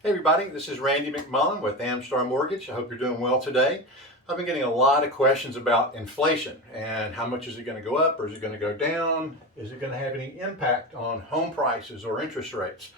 Hey everybody, this is Randy McMullen with Amstar Mortgage. I hope you're doing well today. I've been getting a lot of questions about inflation and how much is it going to go up or is it going to go down? Is it going to have any impact on home prices or interest rates?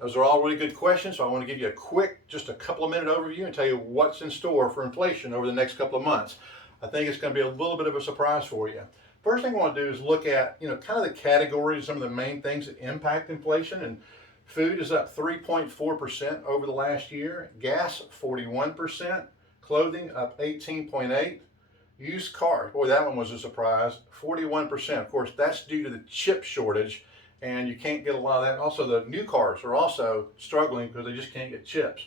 Those are all really good questions, so I want to give you a quick, just a couple of minute overview and tell you what's in store for inflation over the next couple of months. I think it's going to be a little bit of a surprise for you. First thing I want to do is look at, kind of the categories, some of the main things that impact inflation. And food is up 3.4% over the last year. Gas 41%. Clothing up 18.8%. Used cars, boy, that one was a surprise, 41%. Of course, that's due to the chip shortage, and you can't get a lot of that. Also, the new cars are also struggling because they just can't get chips.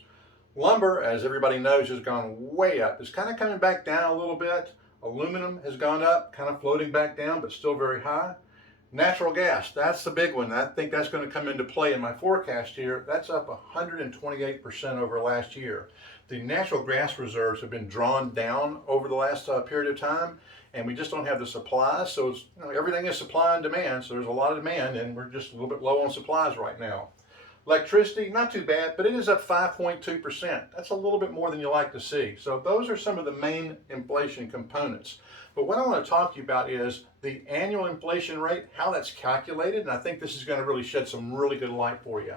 Lumber, as everybody knows, has gone way up. It's kind of coming back down a little bit. Aluminum has gone up, kind of floating back down, but still very high. Natural gas, that's the big one. I think that's going to come into play in my forecast here. That's up 128% over last year. The natural gas reserves have been drawn down over the last period of time, and we just don't have the supplies. So it's, everything is supply and demand. So there's a lot of demand, and we're just a little bit low on supplies right now. Electricity, not too bad, but it is up 5.2%. That's a little bit more than you like to see. So those are some of the main inflation components. But what I want to talk to you about is the annual inflation rate, how that's calculated, and I think this is going to really shed some really good light for you.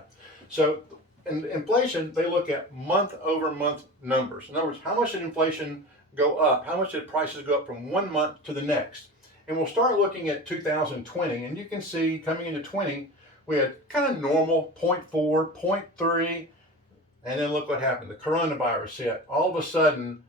So in inflation, they look at month over month numbers. In other words, how much did inflation go up? How much did prices go up from one month to the next? And we'll start looking at 2020, and you can see coming into 20, we had kind of normal 0.4, 0.3, and then look what happened. The coronavirus hit. All of a sudden,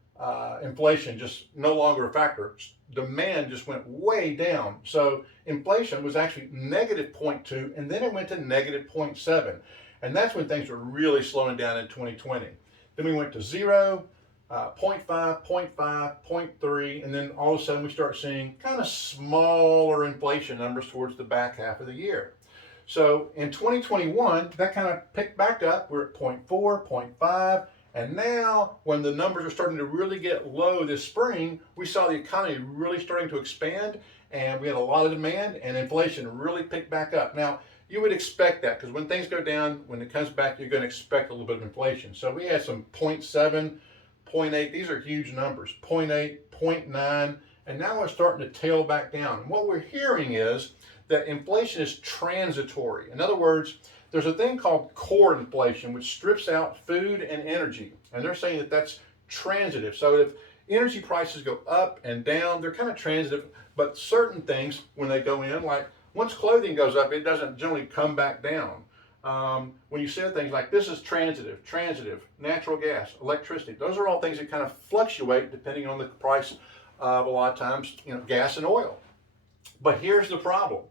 inflation just no longer a factor. Demand just went way down. So inflation was actually negative 0.2, and then it went to negative 0.7. And that's when things were really slowing down in 2020. Then we went to 0, 0.5, 0.5, 0.3, and then all of a sudden we start seeing kind of smaller inflation numbers towards the back half of the year. So in 2021, that kind of picked back up. We're at 0.4, 0.5, and now when the numbers are starting to really get low this spring, we saw the economy really starting to expand, and we had a lot of demand, and inflation really picked back up. Now, you would expect that because when things go down, when it comes back, you're going to expect a little bit of inflation. So we had some 0.7, 0.8, these are huge numbers, 0.8, 0.9, and now we're starting to tail back down. And what we're hearing is that inflation is transitory. In other words, there's a thing called core inflation, which strips out food and energy. And they're saying that that's transitive. So if energy prices go up and down, they're kind of transitive. But certain things, when they go in, like once clothing goes up, it doesn't generally come back down. When you say things like this is transitive, natural gas, electricity, those are all things that kind of fluctuate depending on the price of a lot of times, gas and oil. But here's the problem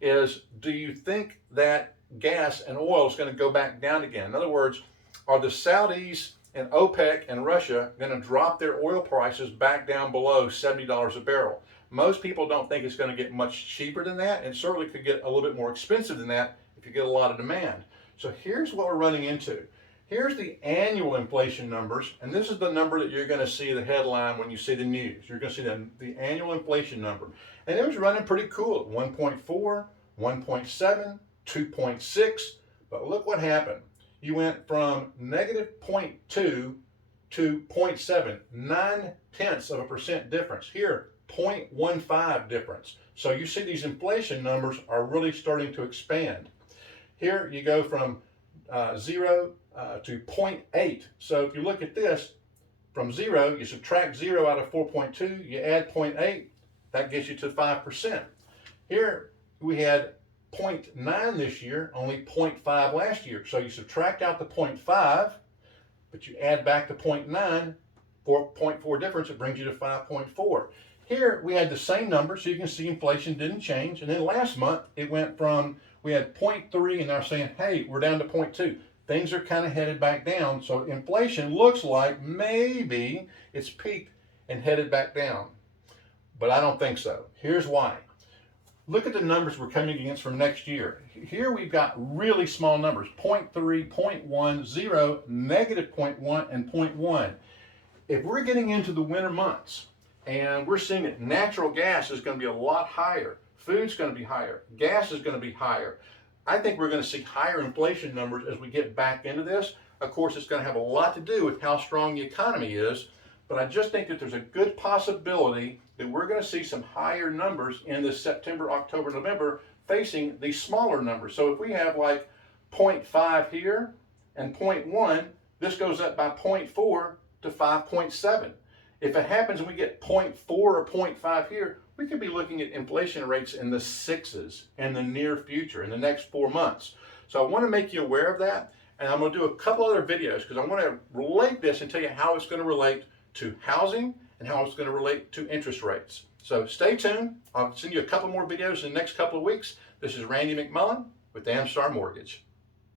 is, do you think that gas and oil is going to go back down again? In other words, are the Saudis and OPEC and Russia going to drop their oil prices back down below $70 a barrel? Most people don't think it's going to get much cheaper than that, and certainly could get a little bit more expensive than that if you get a lot of demand. So here's what we're running into. Here's the annual inflation numbers, and this is the number that you're going to see the headline when you see the news. You're going to see the annual inflation number. And it was running pretty cool at 1.4, 1.7, 2.6. But look what happened. You went from negative 0.2 to 0.7, 0.9% difference. Here, 0.15 difference. So you see these inflation numbers are really starting to expand. Here you go from 0 to 0.8. So if you look at this, from 0, you subtract 0 out of 4.2, you add 0.8, that gets you to 5%. Here we had 0.9 this year, only 0.5 last year. So you subtract out the 0.5, but you add back the 0.9, 4.4 difference, it brings you to 5.4. Here we had the same number, so you can see inflation didn't change. And then last month it went from, we had 0.3 and they're saying, hey, we're down to 0.2. Things are kind of headed back down. So inflation looks like maybe it's peaked and headed back down. But I don't think so. Here's why. Look at the numbers we're coming against from next year. Here we've got really small numbers, 0.3, 0.1, 0, negative 0.1, and 0.1. If we're getting into the winter months and we're seeing that natural gas is going to be a lot higher, food's going to be higher, gas is going to be higher, I think we're going to see higher inflation numbers as we get back into this. Of course, it's going to have a lot to do with how strong the economy is, but I just think that there's a good possibility that we're going to see some higher numbers in this September, October, November facing these smaller numbers. So if we have like 0.5 here and 0.1, this goes up by 0.4 to 5.7. If it happens and we get 0.4 or 0.5 here, we could be looking at inflation rates in the sixes in the near future, in the next 4 months. So I want to make you aware of that, and I'm going to do a couple other videos because I want to relate this and tell you how it's going to relate to housing and how it's going to relate to interest rates. So stay tuned. I'll send you a couple more videos in the next couple of weeks. This is Randy McMullen with Amstar Mortgage.